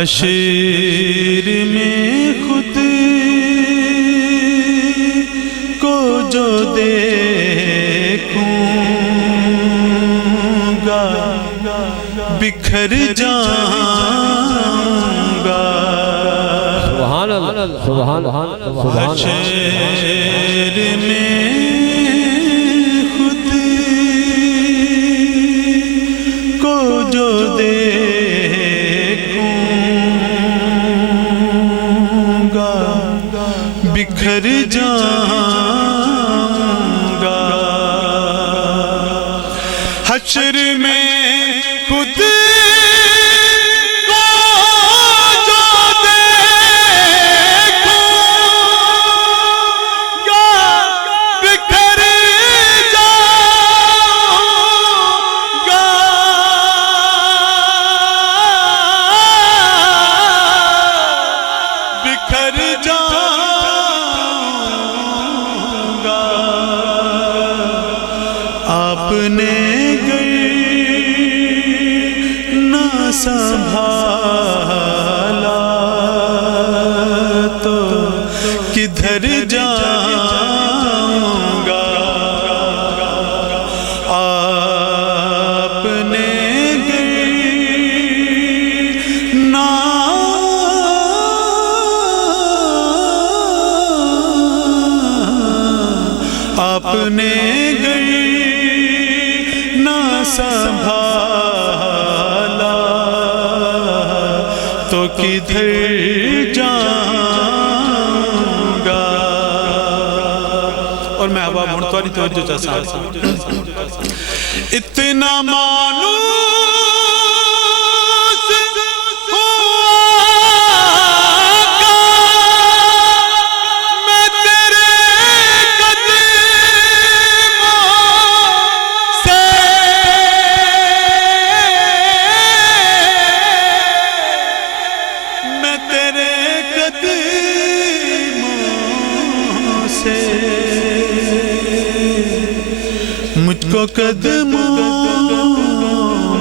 حشر میں خود کو جو دیکھوں گا بکھر جاؤں گا سبحان اللہ سبحان اللہ حشر میں خود کو جو دیکھوں گا بکھر جاؤں گا حشر میں خود آپ نے گر نہ سنبھالا تو کدھر جاؤں گا آپ نے گر نہ آپ نے گر نہ سنبھالا تو کدھر جاؤں گا اور میں اب مرتواری توجہ چاہتا ہوں اتنا معلوم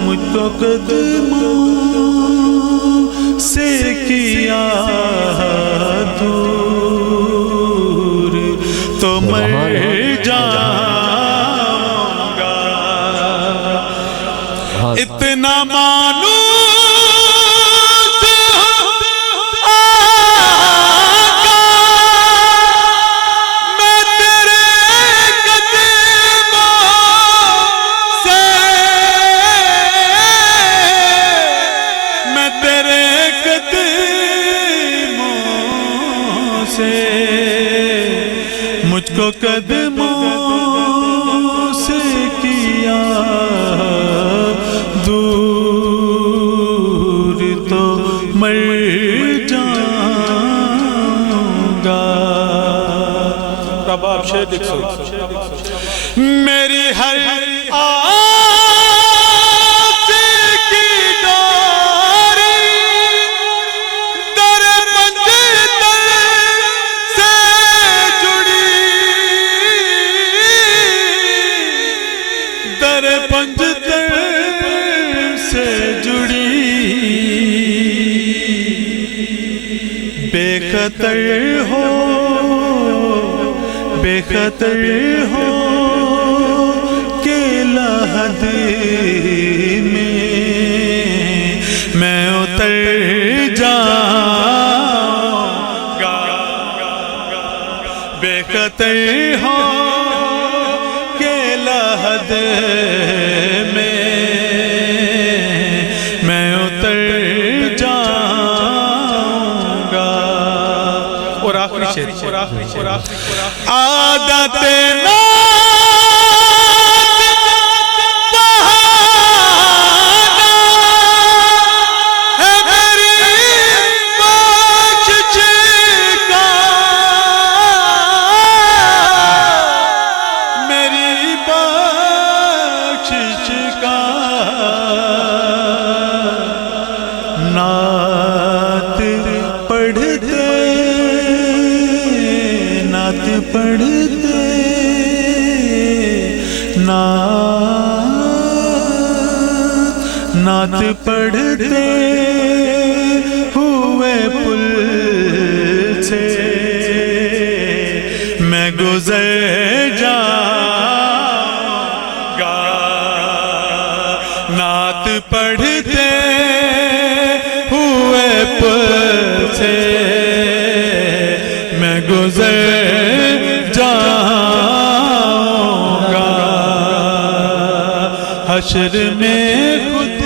مجھ کو قدموں سے کیا دور تو مر جاؤں گا اتنا معلوم مجھ کو قدموں سے کیا دور تو مر جاؤں گا رباب شعر لکھ سو میری ہر سے جڑی بے خطر ہو کہ لحد میں اتر جاؤں گا بے خطر ہو کہ لحد عادت پڑھتے نعت پڑھتے ہوئے پل سے میں گزر جاؤں گا، نعت پڑھتے ہوئے پل سے میں گزر جاؤں گا، حشر میں خود